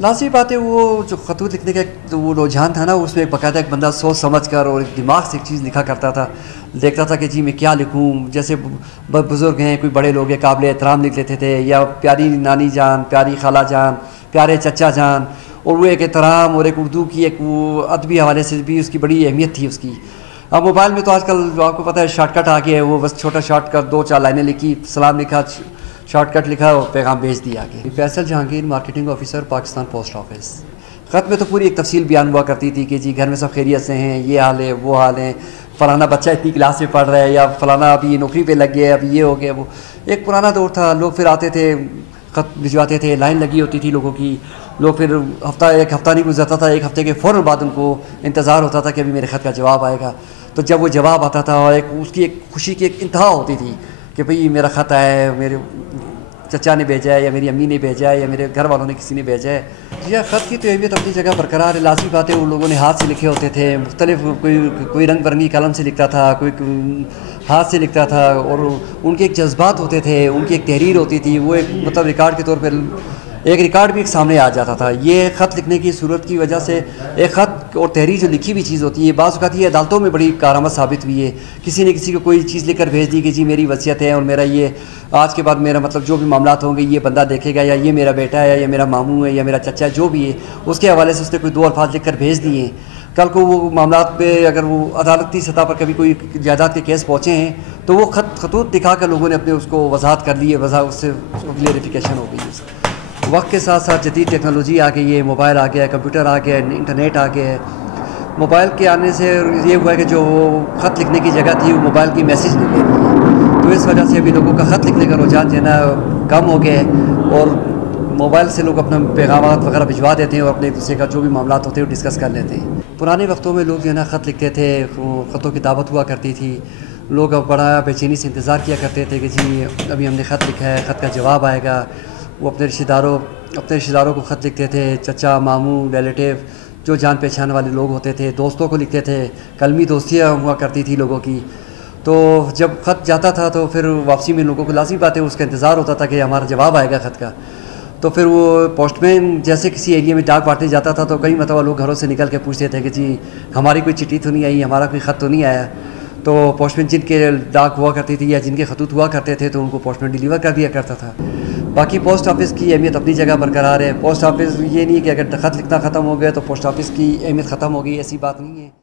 लाज़मी बात है वो जो ख़तूत लिखने का वो रुझान था ना, उसमें एक बाकायदा एक बंदा सोच समझ कर और एक दिमाग से एक चीज़ लिखा करता था, देखता था कि जी मैं क्या लिखूं। जैसे बुज़ुर्ग हैं, कोई बड़े लोग हैं, काबिल एहतराम लिख लेते थे, या प्यारी नानी जान, प्यारी खाला जान, प्यारे चचा जान, और वो एक एहतराम और एक उर्दू की एक वो अदबी हवाले से भी उसकी बड़ी अहमियत थी उसकी। अब मोबाइल में तो आजकल जो आपको पता है शॉर्टकट आ गया है, वो बस छोटा शॉर्टकट 2-4 लाइनें लिखी, सलाम लिखा, शॉर्टकट लिखा और पैगाम भेज दिया आगे। Faisal Jahangir, marketing officer, Pakistan post office. ख़त में तो पूरी एक तफसील बयान हुआ करती थी कि जी घर में सब खैरियत से हैं, ये हाल है, वो हाल है, फ़लाना बच्चा इतनी क्लास में पढ़ रहा है, या फ़लाना अभी नौकरी पे लग गया, अभी ये हो गया वो। एक पुराना दौर था, लोग फिर आते थे, ख़त भिजवाते थे, लाइन लगी होती थी लोगों की, लोग फिर एक हफ़्ता नहीं गुजरता था, एक हफ़्ते के फ़ौरन बाद उनको इंतज़ार होता था कि अभी मेरे ख़त का जवाब आएगा। तो जब वो जवाब आता था, एक उसकी एक खुशी की एक इंतहा होती थी कि भाई मेरा ख़त आया है, मेरे चचा ने भेजा है, या मेरी अम्मी ने भेजा है, या मेरे घर वालों ने किसी ने भेजा है। या ख़त की तो अहमियत अपनी जगह बरकरार है। लाज़मी बात है उन लोगों ने हाथ से लिखे होते थे, मुख्तलिफ कोई रंग बिरंगी कलम से लिखता था, कोई हाथ से लिखता था, और उनके एक जज्बात होते थे, उनकी एक तहरीर होती थी, वो एक मतलब रिकॉर्ड के तौर पर एक रिकॉर्ड भी एक सामने आ जाता था। ये ख़त लिखने की सूरत की वजह से एक ख़त और तहरीर जो लिखी हुई चीज़ होती है, बाज़ औक़ात ये अदालतों में बड़ी कारआमद साबित हुई है। किसी ने किसी को कोई चीज़ लिख कर भेज दी कि जी मेरी वसीयत है और मेरा ये आज के बाद मेरा मतलब जो भी मामलात होंगे ये बंदा देखेगा, या ये मेरा बेटा है, या मेरा मामू है, या मेरा चचा है, जो भी है, उसके हवाले से उसने कोई 2 अल्फाज लिख कर भेज दिए। कल को वो मामलात पे अगर वो अदालती सतह पर कभी कोई जायदाद के केस पहुँचे हैं तो वो खतूत दिखा कर लोगों ने अपने उसको वजाहत कर ली है, उससे उसको क्लियरिफिकेशन हो गई है। वक्त के साथ साथ जदीद टेक्नोलॉजी आ गई है, मोबाइल आ गया है, कंप्यूटर आ गया है, इंटरनेट आ गया है। मोबाइल के आने से ये हुआ है कि जो ख़त लिखने की जगह थी वो मोबाइल की मैसेज ले लेती है, तो इस वजह से अभी लोगों का ख़त लिखने का रुझान जो है ना कम हो गया है, और मोबाइल से लोग अपना पैगामात वगैरह भिजवा देते हैं और अपने एक दूसरे का जो भी मामलात होते हैं वो डिस्कस कर लेते हैं। पुराने वक्तों में लोग जो है ना ख़त लिखते थे, ख़तों की दावत हुआ करती थी, लोग बड़ा बेचैनी से इंतज़ार किया करते थे कि जी अभी हमने ख़त लिखा है, ख़त का जवाब आएगा। वो अपने रिश्तेदारों को ख़त लिखते थे, चचा, मामू, रिलेटिव, जो जान पहचान वाले लोग होते थे, दोस्तों को लिखते थे, कलमी दोस्तियाँ हुआ करती थी लोगों की। तो जब ख़त जाता था तो फिर वापसी में लोगों को लाज़मी बात है उसका इंतज़ार होता था कि हमारा जवाब आएगा ख़त का। तो फिर वो पोस्टमैन जैसे किसी एरिया में डाक बांटने जाता था तो कई मरतबा लोग घरों से निकल के पूछते थे कि जी हमारी कोई चिट्ठी तो नहीं आई, हमारा कोई ख़त तो नहीं आया। तो पोस्टमैन जिनके डाक हुआ करती थी या जिनके खतूत हुआ करते थे तो उनको पोस्टमैन डिलीवर कर दिया करता था। बाकी पोस्ट ऑफिस की अहमियत अपनी जगह बरकरार है। पोस्ट ऑफिस ये नहीं है कि अगर ख़त लिखना ख़त्म हो गया तो पोस्ट ऑफिस की अहमियत ख़त्म हो गई, ऐसी बात नहीं है।